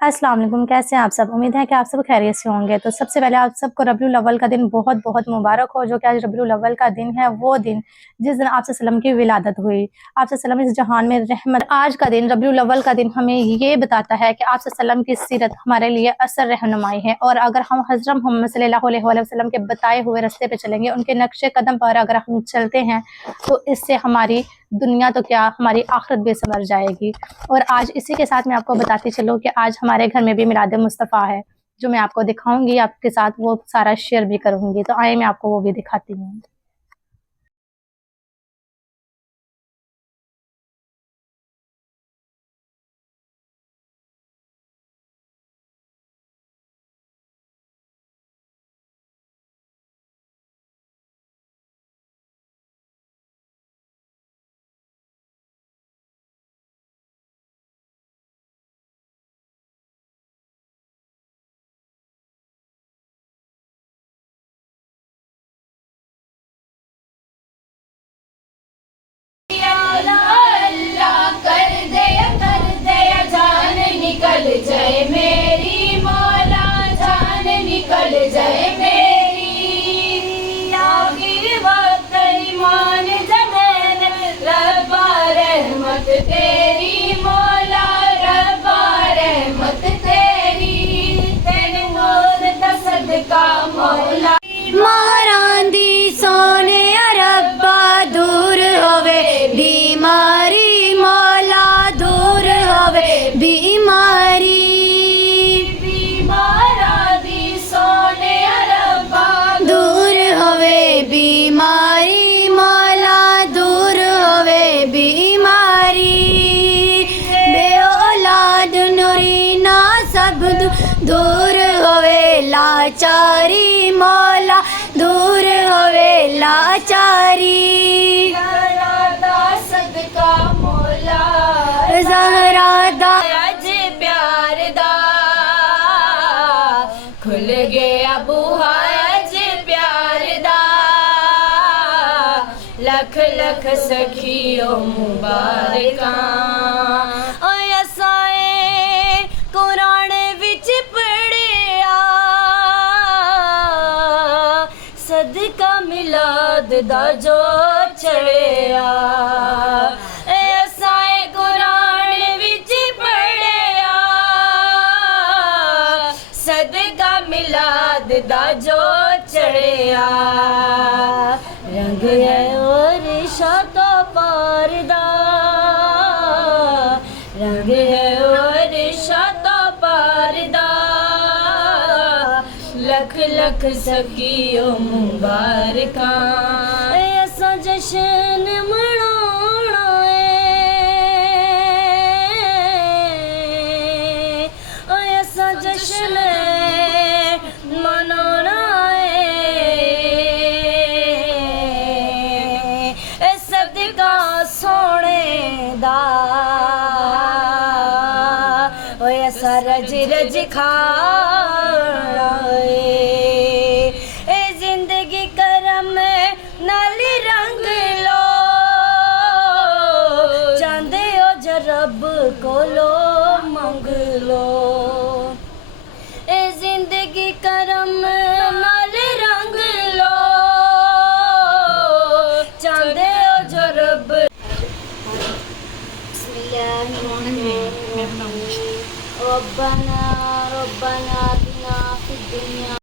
अस्सलाम वालेकुम। कैसे हैं आप सब? उम्मीद है कि आप सब खैरियत से होंगे। तो सबसे पहले आप सबको रबीउल अव्वल का दिन बहुत बहुत मुबारक हो। जो कि आज रबीउल अव्वल का दिन है, वो दिन जिस दिन आप सल्लम की विलादत हुई। आप सल्लम इस जहान में रहमत। आज का दिन रबीउल अव्वल का दिन हमें ये बताता है कि आप सल्लम की सीरत हमारे लिए असर रहनुमाई है, और अगर हम हज़रत मोहम्मद सल्लल्लाहु अलैहि वसल्लम के बताए हुए रास्ते पे चलेंगे, उनके नक्शे कदम पर अगर हम चलते हैं, तो इससे हमारी दुनिया तो क्या, हमारी आखिरत भी संवर जाएगी। और आज इसी के साथ मैं आपको बताती चलूँ कि आज हमारे घर में भी मिलाद मुस्तफ़ा है, जो मैं आपको दिखाऊंगी, आपके साथ वो सारा शेयर भी करूंगी। तो आइए मैं आपको वो भी दिखाती हूँ। जय मेरी मौला जान निकल जाए मेरी आखिर वक्त ईमान जमैन रब्बा रहमत तेरी मौला रब्बा रहमत तेरी तेरे नूर दा सदका मौला मारां दी सोने रब्बा दूर होवे बीमारी मौला दूर होवे बीमारी बीमारी मौला दूर होवे बीमारी बे औलाद नूरीना सब दूर होवे लाचारी मौला दूर होवे लाचारी सदका मौला ज़हरा दा अज प्यार दा खुल गया बुहा लख लख सखियो मुबारका असाए कुरान विच पढ़िया सदका मिलाद दा जो चढ़िया असाए कुरान विच पढ़िया सदका मिलाद दा जो चढ़िया रंग है और शातो पारदा रंग है और शातो पारदा लख लख सखियो मुबारका ऐसा जश्न मनाना है ऐसा जश्न मनाना रज रज खाना ए जिंदगी करम नाल रंग लो चांदे हो जरब को लो मंग लो ए जिंदगी करम नाल रंग लो चांदे हो जरब रब्बना रब्बना